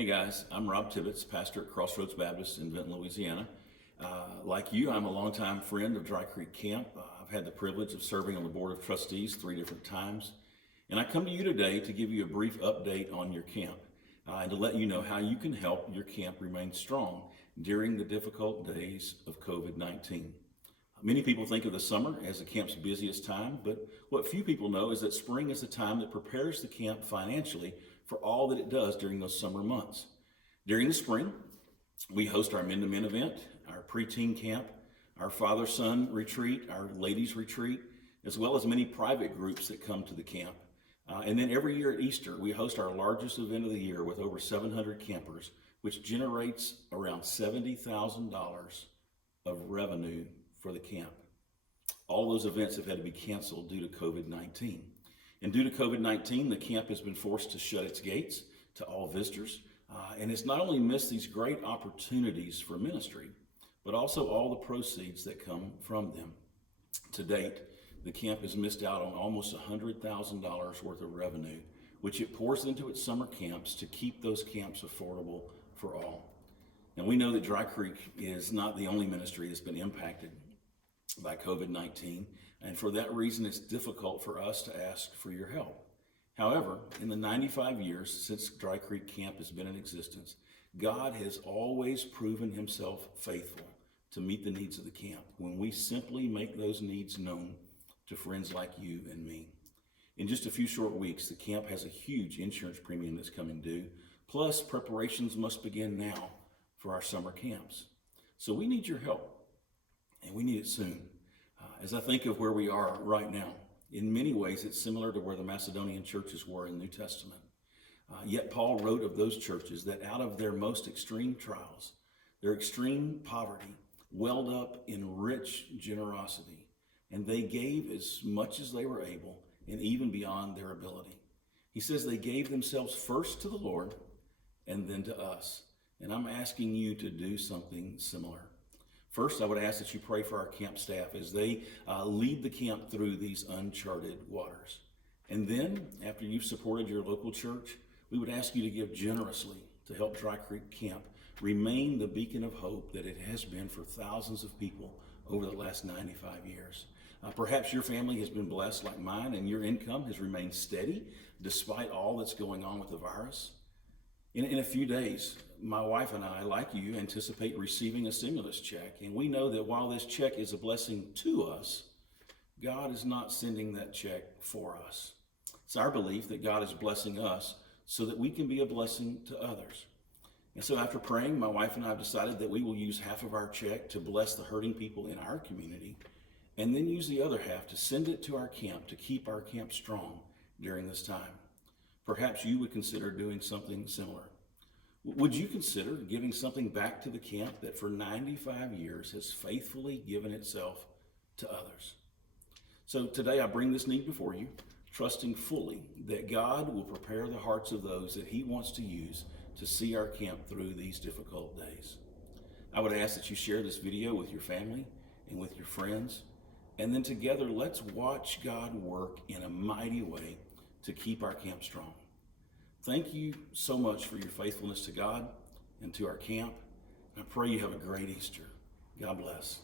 Hey guys, I'm Rob Tibbetts, pastor at Crossroads Baptist in Vinton, Louisiana. Like you, I'm a longtime friend of Dry Creek Camp. I've had the privilege of serving on the Board of Trustees 3 different times. And I come to you today to give you a brief update on your camp and to let you know how you can help your camp remain strong during the difficult days of COVID-19. Many people think of the summer as the camp's busiest time, but what few people know is that spring is the time that prepares the camp financially for all that it does during those summer months. During the spring, we host our men-to-men event, our preteen camp, our father-son retreat, our ladies retreat, as well as many private groups that come to the camp. And then every year at Easter, we host our largest event of the year with over 700 campers, which generates around $70,000 of revenue for the camp. All those events have had to be canceled due to COVID-19. And due to COVID-19, the camp has been forced to shut its gates to all visitors. And it's not only missed these great opportunities for ministry, but also all the proceeds that come from them. To date, the camp has missed out on almost $100,000 worth of revenue, which it pours into its summer camps to keep those camps affordable for all. And we know that Dry Creek is not the only ministry that's been impacted by COVID-19, and for that reason it's difficult for us to ask for your help. However, in the 95 years since Dry Creek Camp has been in existence, God has always proven himself faithful to meet the needs of the camp when we simply make those needs known to friends like you and me. In just a few short weeks, the camp has a huge insurance premium that's coming due, plus preparations must begin now for our summer camps. So we need your help. And we need it soon. As I think of where we are right now, in many ways it's similar to where the Macedonian churches were in the New Testament. Yet Paul wrote of those churches that out of their most extreme trials, their extreme poverty welled up in rich generosity, and they gave as much as they were able and even beyond their ability. He says they gave themselves first to the Lord and then to us. And I'm asking you to do something similar. First, I would ask that you pray for our camp staff as they lead the camp through these uncharted waters. And then, after you've supported your local church, we would ask you to give generously to help Dry Creek Camp remain the beacon of hope that it has been for thousands of people over the last 95 years. Perhaps your family has been blessed like mine and your income has remained steady despite all that's going on with the virus. In a few days, my wife and I, like you, anticipate receiving a stimulus check. And we know that while this check is a blessing to us, God is not sending that check for us. It's our belief that God is blessing us so that we can be a blessing to others. And so after praying, my wife and I have decided that we will use half of our check to bless the hurting people in our community, and then use the other half to send it to our camp to keep our camp strong during this time. Perhaps you would consider doing something similar. Would you consider giving something back to the camp that for 95 years has faithfully given itself to others? So today I bring this need before you, trusting fully that God will prepare the hearts of those that he wants to use to see our camp through these difficult days. I would ask that you share this video with your family and with your friends, and then together let's watch God work in a mighty way to keep our camp strong. Thank you so much for your faithfulness to God and to our camp. I pray you have a great Easter. God bless.